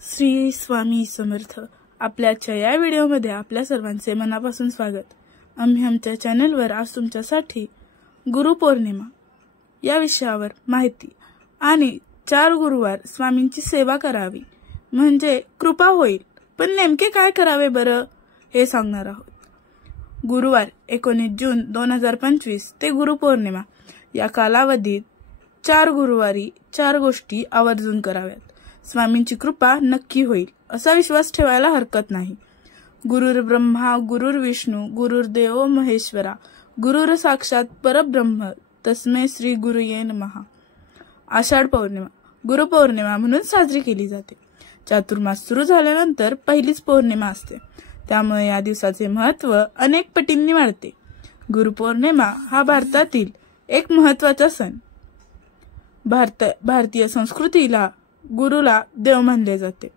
श्री स्वामी समर्थ। आपल्याच्या या व्हिडिओमध्ये आपल्या सर्वांचे मनापासून स्वागत। आम्ही आमच्या चॅनलवर आज तुमच्यासाठी गुरुपौर्णिमा या विषयावर माहिती आणि 4 गुरुवार स्वामींची सेवा करावी म्हणजे कृपा होईल, पण नेमके काय करावे बरं हे सांगणार आहोत। गुरुवार 19 जून 2025 ते गुरुपौर्णिमा या कालावधीत 4 गुरुवारी 4 गोष्टी आवर्जून कराव्यात। स्वामींची कृपा नक्की होईल असा विश्वास ठेवायला हरकत नाही। गुरुर ब्रह्मा गुरुर विष्णू गुरुर्देव महेश्वरा गुरुर साक्षात परब्रह्म तस्मै श्री गुरुये नमः। आषाढ पौर्णिमा गुरुपौर्णिमा म्हणून साजरी केली जाते। चातुर्मास सुरू झाल्यानंतर पहिलीच पौर्णिमा असते, त्यामुळे या दिवसाचे महत्त्व अनेक पटींनी वाढते। गुरुपौर्णिमा हा भारतातील एक महत्त्वाचा सण। भारतीय संस्कृतीला गुरुला देव मानले जाते।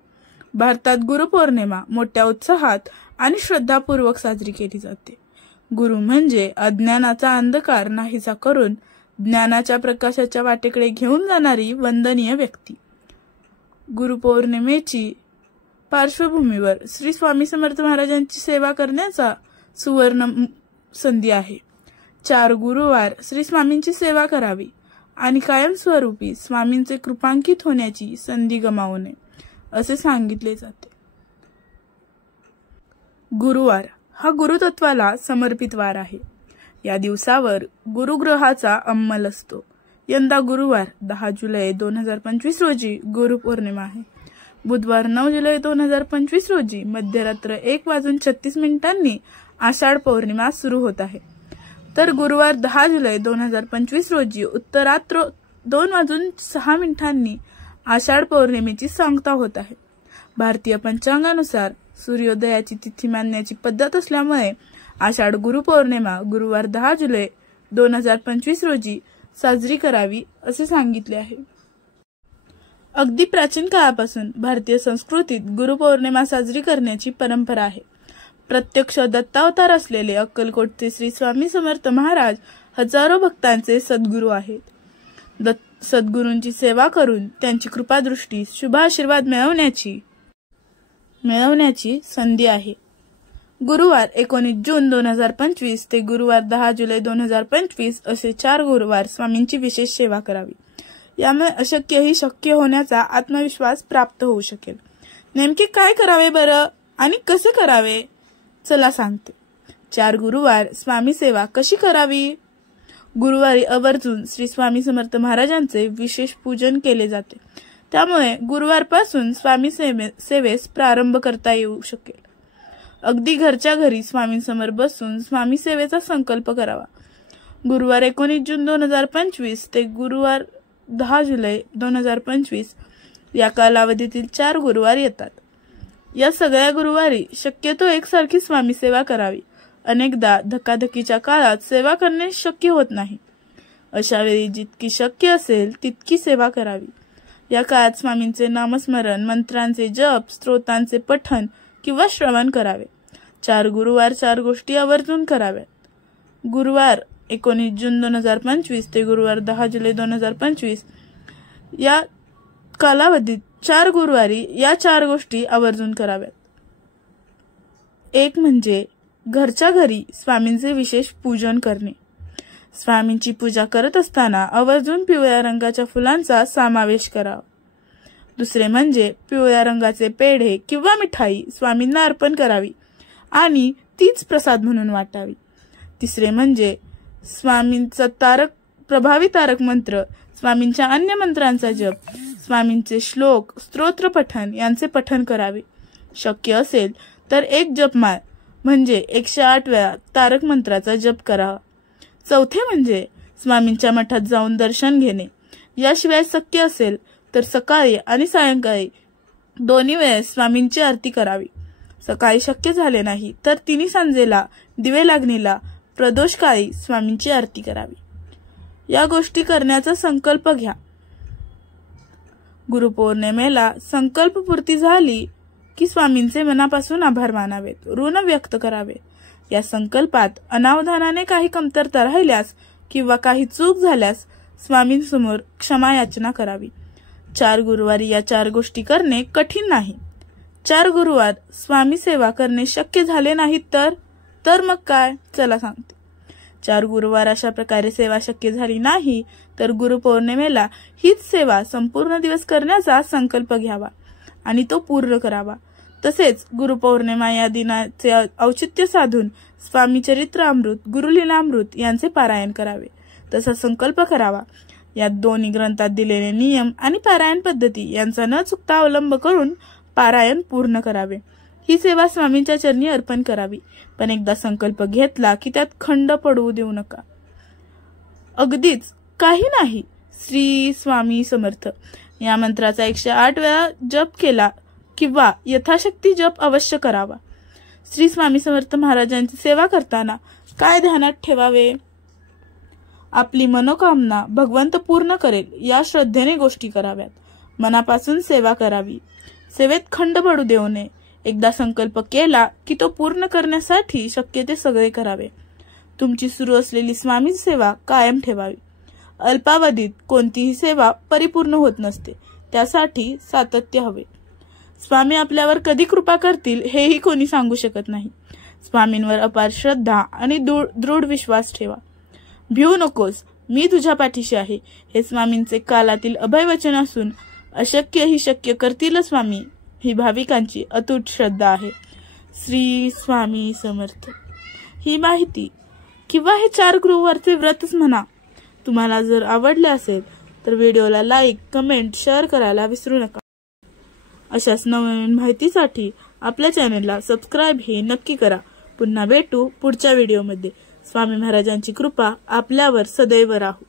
भारतात गुरुपौर्णिमा मोठ्या उत्साहात आणि श्रद्धापूर्वक साजरी केली जाते। गुरु म्हणजे अज्ञानाचा अंधकार नाहीसा करून ज्ञानाच्या प्रकाशाच्या वाटेकडे घेऊन जाणारी वंदनीय व्यक्ती। गुरुपौर्णिमेची पार्श्वभूमीवर श्री स्वामी समर्थ महाराजांची सेवा करण्याचा सुवर्ण संधी आहे। 4 गुरुवार श्री स्वामींची सेवा करावी आणि कायमस्वरूपी स्वामींचे कृपांकित होण्याची संधी गमावू नये असे सांगितले जाते। गुरुवार हा गुरुतत्वाला समर्पित वार आहे। या दिवसावर गुरुग्रहाचा अंमल असतो। यंदा गुरुवार 10 जुलै 2025 रोजी गुरुपौर्णिमा आहे। बुधवार 9 जुलै 2025 रोजी मध्यरात्र 1:36 आषाढ पौर्णिमा सुरू होत आहे, तर गुरुवार 10 जुलै 2025 रोजी उत्तरात्र 2:06 आषाढ पौर्णिमेची सांगता होत आहे। भारतीय पंचांगानुसार सूर्योदयाची तिथी मानण्याची पद्धत असल्यामुळे आषाढ गुरुपौर्णिमा गुरुवार 10 जुलै 2025 रोजी साजरी करावी असे सांगितले आहे। अगदी प्राचीन काळापासून भारतीय संस्कृतीत गुरुपौर्णिमा साजरी करण्याची परंपरा आहे। प्रत्यक्ष दत्तावतार असलेले अक्कलकोटचे श्री स्वामी समर्थ महाराज हजारो भक्तांचे सद्गुरू आहेत। सद्गुरूंची सेवा करून त्यांची कृपादृष्टी शुभ आशीर्वाद मिळवण्याची संधी आहे। गुरुवार 19 जून 2025 ते गुरुवार 10 जुलै 2025 असे 4 गुरुवार स्वामींची विशेष सेवा करावी। यामुळे अशक्यही शक्य होण्याचा आत्मविश्वास प्राप्त होऊ शकेल। नेमके काय करावे बरं आणि कसे करावे चला सांगते। 4 गुरुवार स्वामी सेवा कशी करावी। गुरुवारी आवर्जून श्री स्वामी समर्थ महाराजांचे विशेष पूजन केले जाते, त्यामुळे गुरुवारपासून स्वामी सेवेस प्रारंभ करता येऊ शकेल। अगदी घरच्या घरी स्वामींसमोर बसून स्वामी सेवेचा संकल्प करावा। गुरुवार 19 जून 2025 ते गुरुवार 10 जुलै 2025 या कालावधीतील 4 गुरुवार येतात। या सगळ्या गुरुवारी शक्यतो एकसारखी स्वामी सेवा करावी। अनेकदा धकाधकीच्या काळात सेवा करणे शक्य होत नाही, अशा वेळी जितकी शक्य असेल तितकी सेवा करावी। या काळात स्वामींचे नामस्मरण, मंत्रांचे जप, स्तोत्रांचे पठण किंवा श्रवण करावे। 4 गुरुवार 4 गोष्टी आवर्जून कराव्यात। गुरुवार 19 जून 2025 ते गुरुवार 10 जुलै 2025 या कालावधीत 4 गुरुवारी या 4 गोष्टी आवर्जून कराव्यात। एक म्हणजे घरच्या घरी स्वामींचे विशेष पूजन करणे। स्वामींची पूजा करत असताना आवर्जून पिवळ्या रंगाच्या फुलांचा समावेश करावा। दुसरे म्हणजे पिवळ्या रंगाचे पेढे किंवा मिठाई स्वामींना अर्पण करावी आणि तीच प्रसाद म्हणून वाटावी। तिसरे म्हणजे स्वामींचा प्रभावी तारक मंत्र, स्वामींच्या अन्य मंत्रांचा जप, स्वामींचे श्लोक, स्तोत्र पठण यांचे पठण करावे। शक्य असेल तर एक जपमाळ म्हणजे 108 वेळा तारक मंत्राचा जप करावा। चौथे म्हणजे स्वामींच्या मठात जाऊन दर्शन घेणे। याशिवाय शक्य असेल तर सकाळी आणि सायंकाळी दोन्ही वेळेस स्वामींची आरती करावी। सकाळी शक्य झाले नाही तर तिन्ही सांजेला दिवे लागणीला प्रदोषकाळी स्वामींची आरती करावी। या गोष्टी करण्याचा संकल्प घ्या। गुरुपौर्णिमेला संकल्पपूर्ती झाली की स्वामींचे मनापासून आभार मानावेत, ऋण व्यक्त करावे। या संकल्पात अनावधानाने काही कमतरता राहिल्यास किंवा काही चूक झाल्यास स्वामींसमोर क्षमा याचना करावी। 4 गुरुवारी या 4 गोष्टी करणे कठीण नाही. 4 गुरुवार स्वामी सेवा करणे शक्य झाले नाहीत तर मग काय? चला सांगते. 4 गुरुवार अशा प्रकारे सेवा शक्य झाली नाही तर गुरुपौर्णिमेला हीच सेवा संपूर्ण दिवस करण्याचा संकल्प घ्यावा आणि तो पूर्ण करावा. तसेच गुरुपौर्णिमा या दिनाचे औचित्य साधून स्वामी चरित्रामृत, गुरुलीलामृत यांचे पारायण करावे. तसा संकल्प करावा. यात दोन्ही ग्रंथात दिलेले नियम आणि पारायण पद्धती यांचा न चुकता अवलंब करून पारायण पूर्ण करावे. ही सेवा स्वामींच्या चरणी अर्पण करावी. पण एकदा संकल्प घेतला की त्यात खंड पडू देऊ नका. अगदीच काही नाही. श्री स्वामी समर्थ या मंत्राचा 108 वेळा जप केला किंवा यथाशक्ती जप अवश्य करावा. श्री स्वामी समर्थ महाराजांची सेवा करताना काय ध्यानात ठेवावे? आपली मनोकामना भगवंत पूर्ण करेल या श्रद्धेने गोष्टी कराव्यात. मनापासून सेवा करावी. सेवेत खंड पडू देऊ नये. एकदा संकल्प केला की तो पूर्ण करण्यासाठी शक्य ते सगळे करावे. तुमची सुरू असलेली स्वामी सेवा कायम ठेवावी. अल्पावधीत कोणतीही सेवा परिपूर्ण होत नसते. त्यासाठी सातत्य हवे. स्वामी आपल्यावर कधी कृपा करतील हेही कोणी सांगू शकत नाही. स्वामींवर अपार श्रद्धा आणि दृढ विश्वास ठेवा. भिवू नकोस, मी तुझ्या पाठीशी आहे हे स्वामींचे कालातील अभयवचन असून अशक्य ही शक्य करतील स्वामी ही भाविकांची अतूट श्रद्धा आहे. श्री स्वामी समर्थ. ही माहिती किंवा हे 4 गुरुवारचे व्रतच म्हणा तुम्हाला जर आवडले असेल तर व्हिडिओला लाईक, कमेंट, शेअर करायला विसरू नका. अशाच नवीन माहितीसाठी आपल्या चॅनलला सबस्क्राईब हे नक्की करा. पुन्हा भेटू पुढच्या व्हिडिओमध्ये. स्वामी महाराजांची कृपा आपल्यावर सदैव राहू.